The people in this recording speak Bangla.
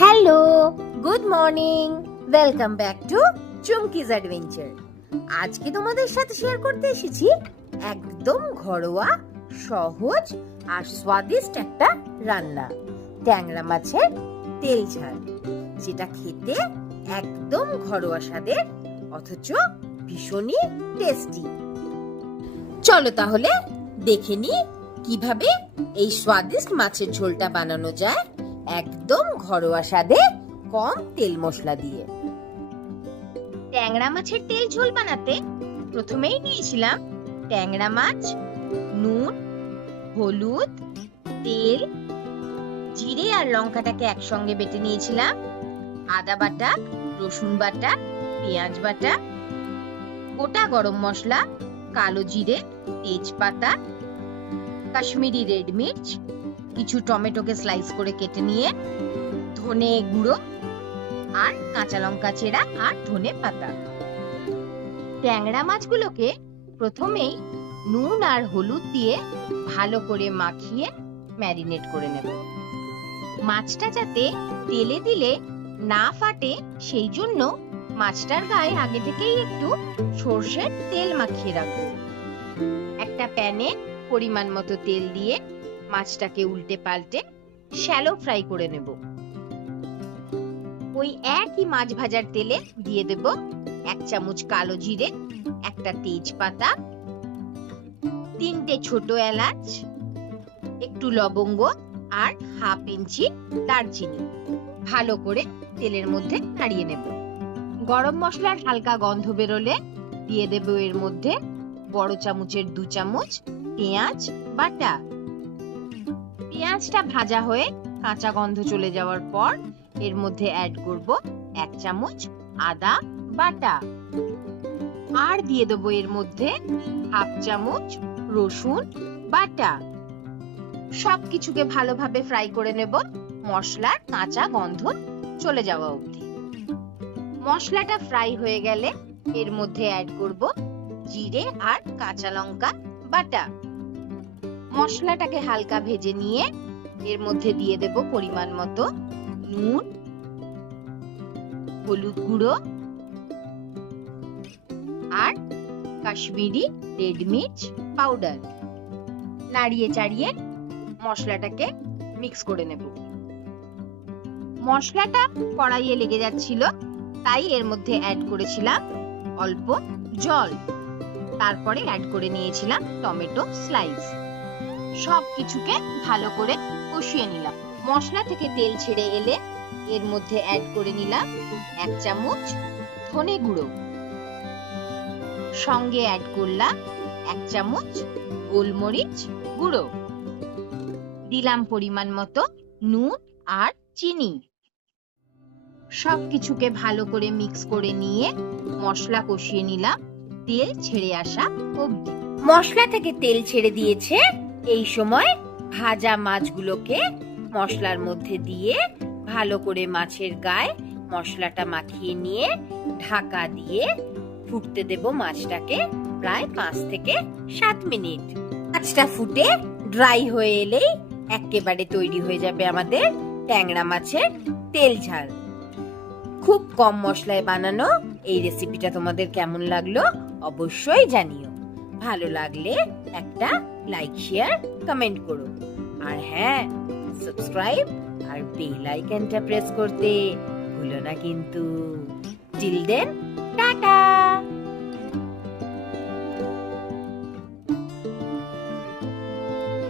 Hello good morning welcome back to Chumki's adventure আজকে তোমাদের সাথে শেয়ার করতে এসেছি একদম ঘরোয়া, সহজ আর স্বাদিষ্ট একটা রান্না, ট্যাংরা মাছের তেল ঝাল, যেটা খেতে একদম ঘরোয়া স্বাদের, অথচ ভীষণই টেস্টি চলো তাহলে দেখে নি কীভাবে এই স্বাদিষ্ট মাছের ঝোলটা বানানো যায়। একদম ঘরোয়া স্বাদে কম তেল মশলা দিয়ে। ট্যাংরা মাছের তেল ঝোল বানাতে প্রথমেই নিয়েছিলাম ট্যাংরা মাছ, নুন, হলুদ, তেল, জিরে আর লঙ্কাটাকে একসঙ্গে বেটে নিয়েছিলাম। আদা বাটা, রসুন বাটা, পেঁয়াজ বাটা, গোটা গরম মশলা কালো জিরে, তেজপাতা, কাশ্মীরি রেড মির্চ, কিছু টমেটোকে স্লাইস করে কেটে নিয়ে ধনে গুঁড়ো আর কাঁচা লঙ্কা চেরা আর ধনে পাতা। ট্যাংরা মাছগুলোকে প্রথমেই নুন আর হলুদ দিয়ে ভালো করে মাখিয়ে ম্যারিনেট করে নেব। মাছটা যাতে তেলে দিলে না ফাটে, সেই জন্য মাছটার গায়ে আগে থেকেই একটু সর্ষের তেল মাখিয়ে রাখব। একটা প্যানে পরিমাণ মতো তেল দিয়ে মাছটাকে উল্টে পাল্টে শ্যালো ফ্রাই করে নেব। ওই একই মাছ ভাজার তেলে দিয়ে দেব এক চামচ কালো জিরে, একটা তেজপাতা, তিনটে ছোট এলাচ, একটু লবঙ্গ আর হাফ ইঞ্চি দারচিনি। ভালো করে তেলের মধ্যে নাড়িয়ে নেব। গরম মশলার হালকা গন্ধ বেরোলে দিয়ে দেব এর মধ্যে বড় চামচের দু চামচ পেঁয়াজ বাটা। পেঁয়াজটা ভাজা হয়ে কাঁচা গন্ধ চলে যাওয়ার পর এর মধ্যে অ্যাড করব এক চামচ আদা বাটা। আর দিয়ে দেবো এর মধ্যে হাফ চামচ রসুন বাটা। সবকিছুকে ভালোভাবে ফ্রাই করে নেব, মশলার কাঁচা গন্ধ চলে যাওয়া অবধি। মশলাটা ফ্রাই হয়ে গেলে এর মধ্যে অ্যাড করব জিরে আর কাঁচা লঙ্কা বাটা। মশলাটাকে হালকা ভেজে নিয়ে এর মধ্যে দিয়ে দেব পরিমাণ মতো নুন, হলুদ গুঁড়ো আর কাশ্মীরি রেড মির্চ পাউডার নাড়িয়ে চাড়িয়ে মশলাটাকে মিক্স করে নেব। মশলাটা কড়াইয়ে লেগে যাচ্ছিল তাই এর মধ্যে অ্যাড করেছিলাম অল্প জল। তারপরে অ্যাড করে নিয়েছিলাম টমেটো স্লাইস সব কিছুকে ভালো করে কষিয়ে নিলাম। মশলা থেকে তেল ছেড়ে এলে এর মধ্যে অ্যাড করে নিলাম এক চামচ ধনে গুঁড়ো। সঙ্গে অ্যাড করলাম এক চামচ গোলমরিচ গুঁড়ো। দিলাম পরিমাণ মতো নুন আর চিনি। সব কিছুকে ভালো করে মিক্স করে নিয়ে মশলা কষিয়ে নিলাম, তেল ছেড়ে আসা অবধি। মশলা থেকে তেল ছেড়ে দিয়েছে, এই সময় ভাজা মাছগুলোকে মশলার মধ্যে দিয়ে ভালো করে মাছের গায়ে মশলাটা মাখিয়ে নিয়ে ঢাকা দিয়ে ফুটতে দেব মাছটাকে প্রায় পাঁচ থেকে সাত মিনিট। মাছটা ফুটে ড্রাই হয়ে এলেই একেবারে তৈরি হয়ে যাবে আমাদের ট্যাংরা মাছের তেল ঝাল। খুব কম মশলায় বানানো এই রেসিপিটা তোমাদের কেমন লাগল অবশ্যই জানিও। ভালো লাগলে একটা লাইক শেয়ার কমেন্ট করো। আর হ্যাঁ সাবস্ক্রাইব আর বেল আইকনটা প্রেস করতে ভুলো না কিন্তু। Till then tata!